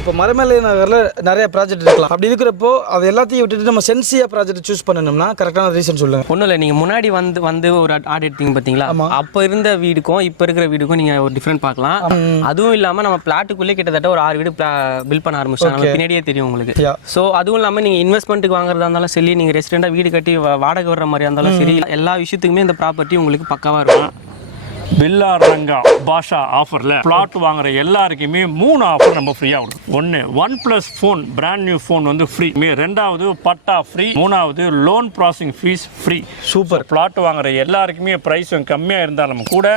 இப்போ மரமலை நகரில் நிறைய ப்ராஜெக்ட் இருக்கலாம். அப்படி இருக்கிறப்போ அது எல்லாத்தையும் விட்டுட்டு நம்ம சென்சியா ப்ராஜெக்ட் சூஸ் பண்ணணும்னா கரெக்டான ரீசன் சொல்லுங்க. ஒன்றும் இல்லை, நீங்கள் முன்னாடி வந்து ஒரு ஆட் எடுத்தீங்க பார்த்தீங்களா, அப்போ இருந்த வீடுக்கும் இப்போ இருக்கிற வீடுக்கும் நீங்கள் ஒரு டிஃப்ரெண்ட் பார்க்கலாம். அதுவும் இல்லாமல் நம்ம பிளாட்டுக்குள்ளே கிட்டத்தட்ட ஒரு 6 வீடு பில்ட் பண்ண ஆரம்பிச்சோம், பின்னாடியே தெரியும் உங்களுக்கு. ஸோ அதுவும் இல்லாமல் நீங்கள் இன்வெஸ்ட்மெண்ட்டுக்கு வாங்குறதா இருந்தாலும் சரி, நீங்கள் ரெசிடெண்டாக வீடு கட்டி வாடகை வர்ற மாதிரி இருந்தாலும் சரி, எல்லா விஷயத்துக்குமே இந்த ப்ராப்பர்ட்டி உங்களுக்கு பக்காவாக இருக்கும். பில்லா ரங்கா பாஷா ஆஃபரில் பிளாட் வாங்குற எல்லாருக்குமே 3 ஆஃபர் நம்ம ஃப்ரீயாக கொடுக்கும். 1 OnePlus phone brand new phone வந்து ஃப்ரீ, 2வது பட்டா ஃப்ரீ, 3வது loan processing fee free. Super. Flat வாங்குற எல்லாருக்குமே ப்ரைஸும் கம்மியாக இருந்தாலும் கூட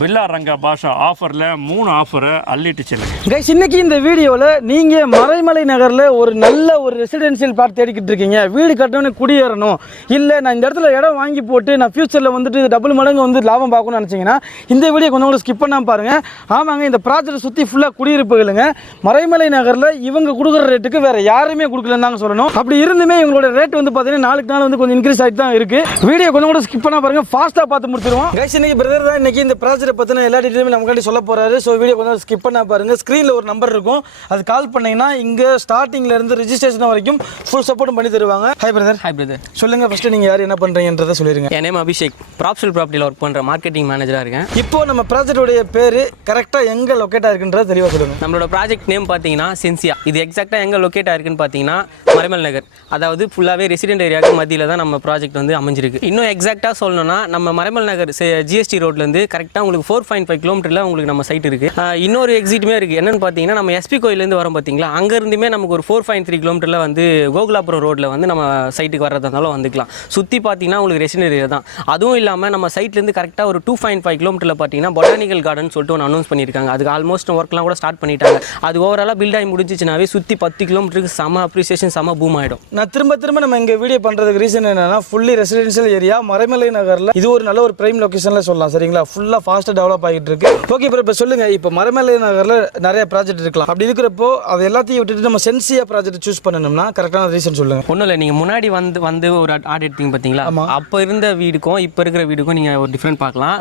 பில்லா ரங்கா பாஷா ஆஃபரில் 3 ஆஃபரை அள்ளிட்டு செல்லுங்க. கைஸ், இன்னைக்கு இந்த வீடியோவில் நீங்கள் மறைமலை நகரில் ஒரு நல்ல ஒரு ரெசிடென்ஷியல் பிளாட் தேடிக்கிட்டு இருக்கீங்க, வீடு கட்டணும்னு குடியேறணும், இல்லை நான் இந்த இடத்துல இடம் வாங்கி போட்டு நான் ஃபியூச்சரில் வந்துட்டு டபுள் மடங்கு வந்து லாபம் பார்க்கணும்னு நினச்சிங்கன்னா இந்த வீடியோ கொஞ்சம் கூட ஸ்கிப் பண்ணாமல் பாருங்கள். ஆமாங்க, இந்த ப்ராஜெக்ட் சுற்றி ஃபுல்லாக குடியிருப்புகளுங்க. மறைமலை நகரில் இவங்க கொடுக்குற ரேட்டுக்கு வேறு யாருமே கொடுக்கலன்னு தாங்க சொல்லணும். அப்படி இருந்துமே இவங்களோட ரேட் வந்து பார்த்தீங்கன்னா நாளுக்கு நாள் வந்து கொஞ்சம் இன்க்ரீஸ் ஆகிட்டு தான் இருக்குது. வீடியோ கொஞ்சம் கூட ஸ்கிப் பண்ணால் பாருங்கள், ஃபாஸ்ட்டாக பார்த்து முடிச்சிருவோம். கைஸ், இன்னைக்கு பிரதர் தான் இன்னைக்கு இந்த ப்ராஜெக்ட் பற்றின எல்லா டீட்டெயிலுமே நமக்காண்டி சொல்ல போகிறாரு. ஸோ வீடியோ கொஞ்சம் ஸ்கிப் பண்ணால் பாருங்கள். ஸ்க்ரீனில் ஒரு நம்பர் இருக்கும், அது கால் பண்ணிங்கன்னா இங்கே ஸ்டார்டிங்லேருந்து ரிஜிஸ்ட்ரேஷன் வரைக்கும் ஃபுல் சப்போர்ட்டும் பண்ணி தருவாங்க. Hi brother. Hi brother. சொல்லுங்கள், ஃபஸ்ட்டு நீங்கள் யார், என்ன பண்ணுறீங்கன்றதை சொல்லிடுங்க. என் நேம் அபிஷேக், ப்ராப்ஷல் ப்ராப்பர்ட்டியில் ஒர்க் பண்ணுற மார்க்கெட்டிங் மேனேஜராக இருக்கேன். இப்போ நம்ம ப்ராஜெக்டோடைய பேர் கரெக்டாக எங்கே லொக்கேட் ஆகிருக்குன்றது தெளிவாக சொல்லுங்கள். நம்மளோட ப்ராஜெக்ட் நேம் பார்த்தீங்கன்னா சென்சியா. இது எக்ஸாக்டாக எங்கே லொக்கேட் ஆகிருக்குன்னு பார்த்தீங்கன்னா மறைமல் நகர், அதாவது ஃபுல்லாகவே ரெசிடென்ட் ஏரியாவுக்கு மத்தியில் தான் நம்ம ப்ராஜெக்ட் வந்து அமைஞ்சிருக்கு. இன்னும் எக்ஸாக்டாக சொல்லணும்னா நம்ம மறைமல் நகர் ஜிஎஸ்டி ரோட்லேருந்து கரெக்டாக உங்களுக்கு 4.5 கிலோமீட்டரில் உங்களுக்கு நம்ம சைட் இருக்குது. இன்னொரு எக்ஸிட்டுமே இருக்குது, என்னென்னு பார்த்தீங்கன்னா நம்ம எஸ்பி கோயிலேருந்து வரோம் பார்த்தீங்களா, அங்கேருந்துமே நமக்கு ஒரு 4.3 கிலோமீட்டரில் வந்து கோகுலாபுரம் ரோட்டில் வந்து நம்ம சைட்டுக்கு வர்றதா இருந்தாலும் வந்துக்கலாம். சுற்றி பார்த்தீங்கன்னா உங்களுக்கு ரெசிடென்ட் ஏரியா தான். அதுவும் இல்லாமல் நம்ம சைட்லேருந்து கரெக்டாக ஒரு 2.5 கிலோமீட்டரில் பார்த்தீங்கன்னா பொட்டானிக்கல் கார்டன் சொல்லிட்டு ஒன்று அனௌன்ஸ் பண்ணியிருக்காங்க. அதுக்கு ஆல்மோஸ்ட் ஒர்க்லாம் கூட ஸ்டார்ட் பண்ணிட்டாங்க. அது ஓவராலாக பில்ட் ஆகி முடிஞ்சிச்சுனாவே சுற்றி 10 கிலோமீட்டருக்கு செம அப்ரிசியேஷன், செம பூம் ஆகிடும். நான் திரும்ப நம்ம இங்கே வீடியோ பண்ணுறதுக்கு ரீசன் என்னன்னா, ஃபுல்லி ரெசிடென்ஷியல் ஏரியா மறைமலை நகரில் இது ஒரு நல்ல ஒரு பிரைம் லொக்கேஷனில் சொல்லலாம். சரிங்களா, ஃபுல்லாக ஃபாஸ்ட்டாக டெவலப் ஆகிட்டு இருக்கு. ஓகே ப்ரோ, இப்போ சொல்லுங்கள், இப்போ மறைமலை நகரில் நிறைய ப்ராஜெக்ட் இருக்கலாம். அப்படி இருக்கிறப்போ அது எல்லாத்தையும் விட்டுட்டு நம்ம சென்சியா ப்ராஜெக்ட் சூஸ் பண்ணணும்னா கரெக்டான ரீசன் சொல்லுங்கள். ஒன்றும் இல்லை, நீங்கள் முன்னாடி வந்து ஒரு ஆட் எடுத்தீங்க பார்த்தீங்களா, அப்போ இருந்த வீடுக்கும் இப்போ இருக்கிற வீடுக்கும் நீங்கள் ஒரு டிஃப்ரெண்ட் பார்க்கலாம்.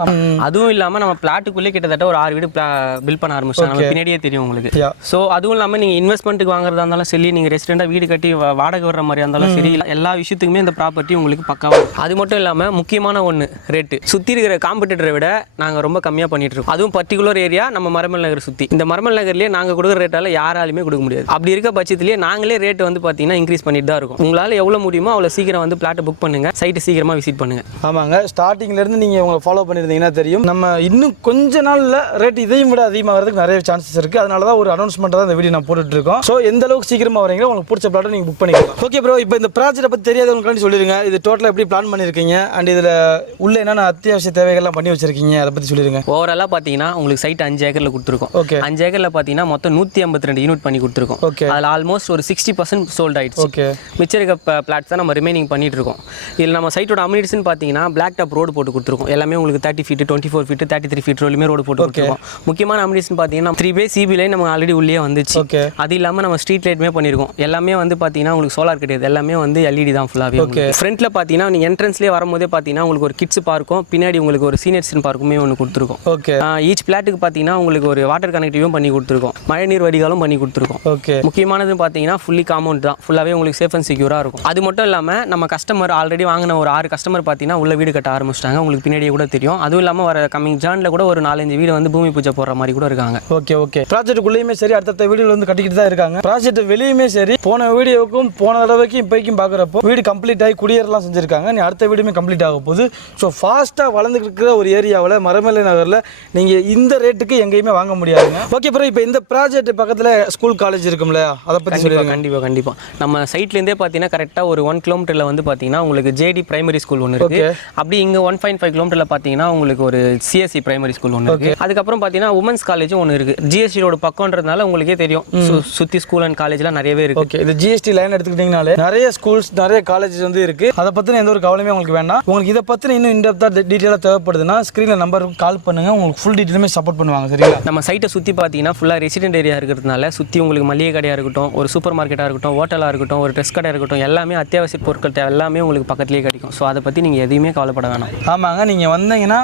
அதுவும் இல்லாமல் நம்ம பிளாட்டுக்குள்ளே கிட்டத்தட்ட ஒரு 6 வீடு பில்ட் பண்ண ஆரம்பிச்சோம், பின்னாடியே தெரியும் உங்களுக்கு. ஸோ அதுவும் இல்லாமல் நீங்கள் இன்வெஸ்ட்மெண்ட்டுக்கு வாங்குறதா இருந்தாலும் சரி, நீங்கள் ரெசிடெண்டாக வீடு கட்டி வாடகை வர்ற மாதிரி இருந்தாலும் சரி, எல்லா விஷயத்துக்குமே இந்த ப்ராப்பர்ட்டி உங்களுக்கு பக்காவாக இருக்கும். அது மட்டும் இல்லாமல் முக்கியமான ஒன்று, ரேட்டு சுற்றி இருக்கிற காம்படிட்டரை விட நாங்கள் ரொம்ப கம்மியாக பண்ணிட்டு இருக்கோம். அதுவும் பர்டிகுலர் ஏரியா நம்ம மரமல் நகர் சுற்றி. இந்த மரமல் நகர்லேயே நாங்கள் கொடுக்குற ரேட்டால் யாராலுமே கொடுக்க முடியாது. அப்படி இருக்க பட்சத்திலேயே நாங்களே ரேட் வந்து பார்த்தீங்கன்னா இன்க்ரீஸ் பண்ணிட்டு தான் இருக்கும். உங்களால் எவ்வளோ முடியுமோ அவ்வளோ சீக்கிரம் வந்து பிளாட்டை புக் பண்ணுங்க, சைட்டு சீக்கிரமாக விசிட் பண்ணுங்க. ஆமாங்க, ஸ்டார்டிங்லேருந்து நீங்கள் உங்களை ஃபாலோ பண்ணியிருந்தீங்கன்னா தெரியும், நம்ம இன்னும் கொஞ்ச நாளில் ரேட் இதையும் விட அதிகமாகிறதுக்கு நிறைய சான்சஸ் இருக்குது. அதனால தான் ஒரு அனௌன்ஸ்மெண்ட் தான் இந்த வீடியோ நான் போட்டுட்டு இருக்கோம். ஸோ எந்த அளவுக்கு சீக்கிரமாக வரீங்களோ உங்களுக்கு பிடிச்ச பிளாட்டை நீங்கள் புக் பண்ணிக்கலாம். ஓகே ப்ரோ, இப்போ இந்த ப்ராஜெக்ட்டை பற்றி தெரியாதவங்களுக்கு சொல்லிடுங்க, இது டோட்டலாக எப்படி பிளான் பண்ணியிருக்கீங்க அண்ட் இதில் உள்ள என்னென்ன அத்தியாவசிய தேவைகள்லாம் பண்ணி வச்சிருக்கீங்க, அதை பற்றி சொல்லிடுங்க. ஓவராலாக பார்த்தீங்கன்னா உங்களுக்கு சைட் 5 ஏக்கரில் கொடுத்துருக்கோம். ஓகே, 5 ஏக்கரில் பார்த்தீங்கன்னா மொத்தம் 152 யூனிட் பண்ணி கொடுத்துருக்கோம். ஓகே, அதில் ஆல்மோஸ்ட் ஒரு 60% சோல்ட் ஆயிடுச்சு. ஓகே, மிச்சம் இருக்க பிளாட்ஸ் தான் நம்ம ரிமைனிங் பண்ணிட்டு இருக்கோம். இதில் நம்ம சைட்டோட அம்யூனிட்டிஸ்னு பார்த்தீங்கன்னா பிளாக் டாப் ரோடு போட்டு கொடுத்துருக்கோம். எல்லாமே உங்களுக்கு 30 ஃபீட், 24 ஃபீட், 33 ஃபீட் ரோலுமே ரோடு போட்டு கொடுத்துருக்கோம். முக்கியமான அம்யூனிட்டிஸ்னு பார்த்தீங்கன்னா 3 சிபி லைன் நம்ம ஆல்ரெடி உள்ளே வந்துச்சு. அது இல்லாமல் நம்ம ஸ்ட்ரீட் லைட்டுமே பண்ணியிருக்கோம். எல்லாமே வந்து பார்த்தீங்கன்னா உங்களுக்கு சோலார் கிடையாது, எல்லாமே வந்து எல்இடி தான் ஃபுல்லாகவே. ஓகே, ஃப்ரண்ட்டில் பார்த்தீங்கன்னா நீங்கள் என்ட்ரன்ஸ்லேயே வரும்போதே பார்த்தீங்கன்னா உங்களுக்கு ஒரு கிட்ஸ் பார்க்கும், பின்னாடி உங்களுக்கு ஒரு சீனியர் சிட்டிசன் பார்க்குமே ஒன்று கொடுத்துருக்கோம். ஓகே, ஈச் பிளாட்டுக்கு பார்த்தீங்கன்னா உங்களுக்கு ஒரு வாட்டர் கனெக்டிவும் பண்ணி கொடுத்துருக்கோம், மழை நீர் வடிகாலும் பண்ணி கொடுத்துருக்கோம். ஓகே, முக்கியமானது பார்த்தீங்கன்னா ஃபுல்லி காம்பவுண்ட் தான், ஃபுல்லாகவே உங்களுக்கு சேஃப் அண்ட் செக்யூராக இருக்கும். அது மட்டும் இல்லாமல் நம்ம கஸ்டமர் ஆல்ரெடி வாங்கின ஒரு 6 கஸ்டமர் பார்த்தீங்கன்னா உள்ள வீடு கட்ட ஆரம்பிச்சிட்டாங்க, உங்களுக்கு பின்னாடியே கூட தெரியும். அதுவும் இல்லாமல் வர கம்மிங் ஜானில் கூட ஒரு 4-5 வீடு வந்து பூமி பூஜை போடுற மாதிரி கூட இருக்காங்க. ஓகே, ப்ராஜெக்ட்டுக்குள்ளேயுமே சரி, அடுத்த வீடியோவில் வந்து கட்டிக்கிட்டு தான் இருக்காங்க. ப்ராஜெக்ட் வெளியுமே சரி, போன வீடியோவுக்கும் போன தடவைக்கும் இப்போக்கும் பார்க்குறப்போ வீடு கம்ப்ளீட் ஆகி குடியேறலாம் செஞ்சுருக்காங்க. நீ அடுத்த வீடுமே கம்ப்ளீட் ஆக போகுது. ஸோ ஃபாஸ்ட்டாக வளர்ந்துட்டு இருக்கிற ஒரு ஏரியாவில் மரமலை நகரில் நீங்கள் இந்த ரேட்டுக்கு எங்கேயுமே வாங்க முடியாதுங்க. ஓகே ப்ரோ, இப்போ இந்த ப்ராஜெக்ட் பக்கத்தில் ஸ்கூல் காலேஜ் இருக்கும்ல, அதை பற்றி சொல்லுங்கள். கண்டிப்பாக நம்ம சைட்லேருந்தே பார்த்தீங்கன்னா கரெக்டாக ஒரு 1 கிலோமீட்டரில் வந்து பார்த்தீங்கன்னா உங்களுக்கு ஜேடி பிரைமரி ஸ்கூல் ஒன்று இருக்குது. அப்படி இங்கே 1.5 கிலோமீட்டரில் பார்த்தீங்கன்னா உங்களுக்கு ஒரு சிஎஸ்சி பிரைமரி ஸ்கூல் ஒன்று இருக்குது. அதுக்கப்புறம் பார்த்தீங்கன்னா உமன்ஸ் காலேஜும் ஒன்று இருக்குது. ஜிஎஸ்டி ரோடு பக்கம்ன்றதுனால உங்களுக்கே தெரியும், சுற்றி ஸ்கூல் அண்ட் காலேஜ்லாம் நிறையவே இருக்குது. ஓகே, இது ஜிஎஸ்டி லைன் எடுத்துக்கிட்டிங்கனாலே நிறைய ஸ்கூல்ஸ், நிறைய காலேஜஸ் வந்து இருக்குது. அதை பற்றின எந்த ஒரு கவலையுமே உங்களுக்கு வேண்டாம். உங்களுக்கு இதை பற்றின இன்னும் இன்டெப்த்தாக டீட்டெயிலாக தேவைப்படுதுன்னா ஸ்க்ரீனில் நம்பருக்கு கால் பண்ணுங்கள், உங்களுக்கு ஃபுல் டீட்டெயிலுமே சப்போர்ட் பண்ணுவாங்க. சரிங்களா, நம்ம சைட்டை சுற்றி பார்த்தீங்கன்னா ஃபுல்லாக ரெசிடென்ட் ஏரியா இருக்கிறதுனால சுற்றி உங்களுக்கு மளிகை கடையாக இருக்கட்டும், ஒரு சூப்பர் மார்க்கெட்டாக இருக்கட்டும், ஹோட்டலாக இருக்கட்டும், ஒரு ட்ரெஸ் கடையாக இருக்கட்டும், எல்லாமே அத்தியாவசிய பொருட்கள் எல்லாமே உங்களுக்கு பக்கத்துலேயே கிடைக்கும். ஸோ அதை பற்றி நீங்கள் எதையுமே கவலைப்பட வேணாம். ஆமாங்க, நீங்கள் வந்தீங்கன்னா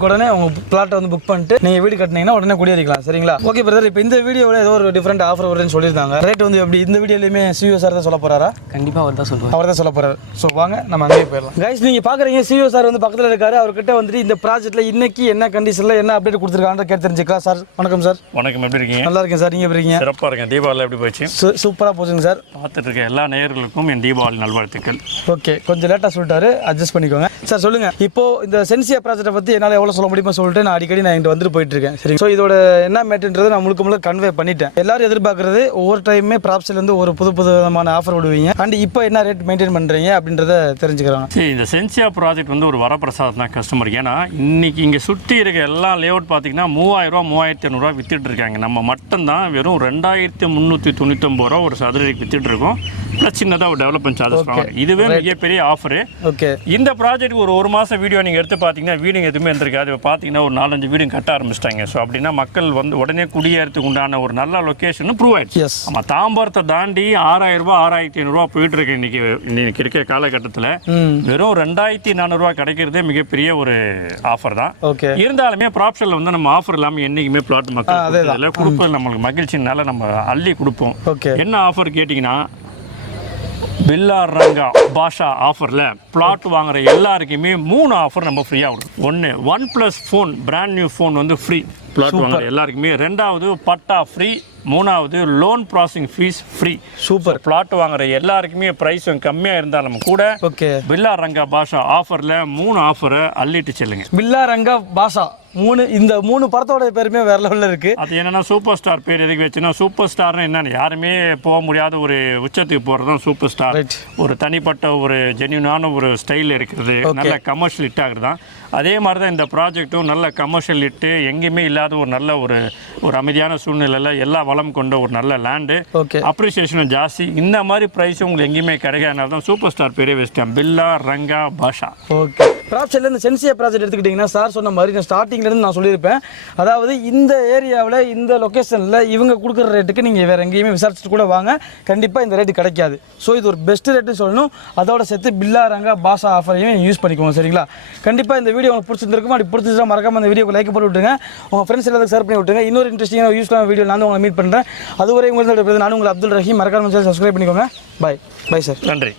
உடனுக்கு உடனே உங்கள் பிளாட்டை வந்து புக் பண்ணிட்டு நீங்கள் வீடு கட்டினீங்கன்னா உடனே குடியேறிக்கலாம். சரிங்களா? ஓகே பிரதர், இப்போ இந்த வீடியோவில் ஏதோ ஒரு டிஃப்ரெண்ட் ஆஃபர் வருதுன்னு சொல்லியிருந்தாங்க. ரேட் வந்து எப்படி இந்த வீடியோலையுமே சிஓ சார் தான் சொல்ல போகிறாரா? கண்டிப்பாக அவர் தான் சொல்லுவார். அவர் தான் சொல்ல போகிறார். ஸோ வாங்க நம்ம அங்கேயே போயிடலாம். கைஸ், நீங்கள் பார்க்குறீங்க சிஓ சார் வந்து பக்கத்தில் இருக்காரு. அவர்கிட்ட வந்துட்டு இந்த ப்ராஜெக்ட்டில் இன்னைக்கு என்ன கண்டிஷனில் என்ன அப்டேட் கொடுத்துருக்காங்க கேட்டு தெரிஞ்சுக்கலாம். சார் வணக்கம் சார். வணக்கம், எப்படி இருக்கீங்க? நல்லா இருக்கேன் சார், நீங்கள் எப்படி இருக்கீங்க? சிறப்பாக இருக்கேன். தீபாவளி எப்படி போச்சு? சூப்பராக போச்சுங்க சார். பார்த்துட்டு இருக்க எல்லா நேயர்களுக்கும் என் தீபாவளி நல்வாழ்த்துக்கள். ஓகே, கொஞ்சம் லேட்டாக சொல்லிட்டாரு, அட்ஜஸ்ட் பண்ணிக்கோங்க சார். சொல்லுங்கள், இப்போ இந்த சென்சியா ப்ராஜெக்ட்டை பற்றி என்னால் எவ்வளோ சொல்ல முடியுமோ சொல்லிட்டு நான் அடிக்கடி இங்கே வந்துட்டு போயிட்டு இருக்கேன். சரி, ஸோ இதோட என்ன மேட்டுன்றதை நான் முழுக்க கன்வே பண்ணிட்டேன். எல்லாரும் எதிர்பார்க்கறது ஒவ்வொரு டைமே ப்ராப்ஸ்லேருந்து ஒரு புது விதமான ஆஃபர் விடுவீங்க. அண்ட் இப்போ என்ன ரேட் மெயின்டைன் பண்ணுறீங்க அப்படின்றத தெரிஞ்சுக்கிறாங்க. சரி, இந்த சென்சியா ப்ராஜெக்ட் வந்து ஒரு வரப்பிரசாதம் தான் கஸ்டமருக்கு. ஏன்னா இன்னைக்கு இங்கே சுற்றி இருக்க எல்லா லேஅவுட் பார்த்தீங்கன்னா 3000 ரூபா 3500 வித்துட்டு இருக்காங்க. நம்ம மட்டும்தான் வெறும் 2399 ரூபா ஒரு சதுரடிக்கு வித்துட்டு இருக்கோம். ப்ளஸ் சின்னதாக ஒரு டெவலப்மெண்ட் சார்ஜஸ் வாங்க. இதுவே மிகப்பெரிய ஆஃபரு. ஓகே, இந்த ப்ராஜெக்ட் ஒரு மாதம் வீடியோ நீங்கள் எடுத்து பார்த்தீங்கன்னா வீடு எதுவுமே இருந்திருக்காது. பார்த்தீங்கன்னா ஒரு 4-5 வீடு கட்ட ஆரம்பிச்சிட்டாங்க. ஸோ அப்படின்னா மக்கள் வந்து உடனே குடியேறதுக்கு உண்டான ஒரு நல்ல லொக்கேஷன் ப்ரூவ் ஆயிடுச்சு. நம்ம தாம்பரத்தை தாண்டி 6000 ரூபா 6500 ரூபா போயிட்டு இருக்கு இன்னைக்கு இருக்கிற காலகட்டத்தில். வெறும் 2400 ரூபா கிடைக்கிறதே மிகப்பெரிய ஒரு ஆஃபர் தான். இருந்தாலுமே ப்ராப்ஷனில் வந்து நம்ம ஆஃபர் இல்லாமல் என்றைக்குமே பிளாட் மக்கள் கொடுப்பது நம்மளுக்கு மகிழ்ச்சினால நம்ம அள்ளி கொடுப்போம். என்ன ஆஃபர் கேட்டிங்கன்னா, பில்லா ரங்கா பாஷா ஆஃபரில் பிளாட் வாங்குற எல்லாருக்குமே 3 ஆஃபர் நம்ம ஃப்ரீயாக கொடுக்கும். 1 OnePlus phone, brand new phone வந்து ஃப்ரீ பிளாட் வாங்குற எல்லாருக்குமே. 2வது பட்டா ஃப்ரீ. 3வது loan processing fee free. Super. Flat வாங்குற எல்லாருக்குமே ப்ரைஸ் கம்மியாக இருந்தாலும் கூட பில்லா ரங்கா பாஷா ஆஃபரில் 3 ஆஃபரை அள்ளிட்டு செல்லுங்க. பில்லா ரங்கா பாஷா இந்த 3 படத்தோட பேருமே வேற லெவலில் இருக்கு. அது என்னன்னா சூப்பர் ஸ்டார் பேர் எதுக்கு வச்சுன்னா, சூப்பர் ஸ்டார்னு என்னன்னு யாருமே போக முடியாத ஒரு உச்சத்துக்கு போகிறது தான் சூப்பர் ஸ்டார். ஒரு தனிப்பட்ட ஒரு ஜென்யூனான ஒரு ஸ்டைல் இருக்கிறது, நல்ல கமர்ஷியல் ஹிட் ஆகுது தான். அதே மாதிரி தான் இந்த ப்ராஜெக்ட்டும் நல்ல கமர்ஷியல் ஹிட்டு, எங்கேயுமே இல்லாத ஒரு நல்ல ஒரு அமைதியான சூழ்நிலையில் எல்லா வளம் கொண்ட ஒரு நல்ல லேண்டு, அப்ரிசியேஷனும் ஜாஸ்தி. இந்த மாதிரி ப்ரைஸ் உங்களுக்கு எங்கேயுமே கிடைக்காதனால தான் சூப்பர் ஸ்டார் பேரே வச்சிட்டேன், பில்லா ரங்கா பாஷா. ஓகே, ப்ராஜெக்ட்ல இந்த சென்சியா ப்ராஜெக்ட் எடுத்துக்கிட்டிங்கன்னா சார் சொன்ன மாதிரி நான் ஸ்டார்டிங்லேருந்து நான் சொல்லியிருப்பேன். அதாவது இந்த ஏரியாவில் இந்த லொக்கேஷனில் இவங்க கொடுக்குற ரேட்டுக்கு நீங்கள் வேறு எங்கேயுமே விசாரிச்சுட்டு கூட வாங்க, கண்டிப்பாக இந்த ரேட்டு கிடைக்காது. ஸோ இது ஒரு பெஸ்ட் ரேட்டுன்னு சொல்லணும். அதோட சேர்த்து பில்லா ரங்கா பாஷா ஆஃபரையும் யூஸ் பண்ணிக்கோங்க. சரிங்களா? கண்டிப்பாக இந்த வீடியோ உங்களுக்கு பிடிச்சிருந்துருக்கும். அப்படி பிடிச்சிருந்தா மறக்காம அந்த வீடியோக்கு லைக் போட்டு விட்டுருங்க, உங்கள் ஃப்ரெண்ட்ஸ் எல்லாத்துக்கும் ஷேர் பண்ணி விட்டுருங்க. இன்னொரு இன்ட்ரெஸ்டிங்கான யூஸ்ஃபுல்லான வீடியோ நான் உங்களை மீட் பண்ணுறேன். அதுவரை உங்களுக்கு நான் உங்கள் அப்துல் ரஹீம். மறக்காம சப்ஸ்கிரைப் பண்ணிக்கோங்க. Bye sir. நன்றி.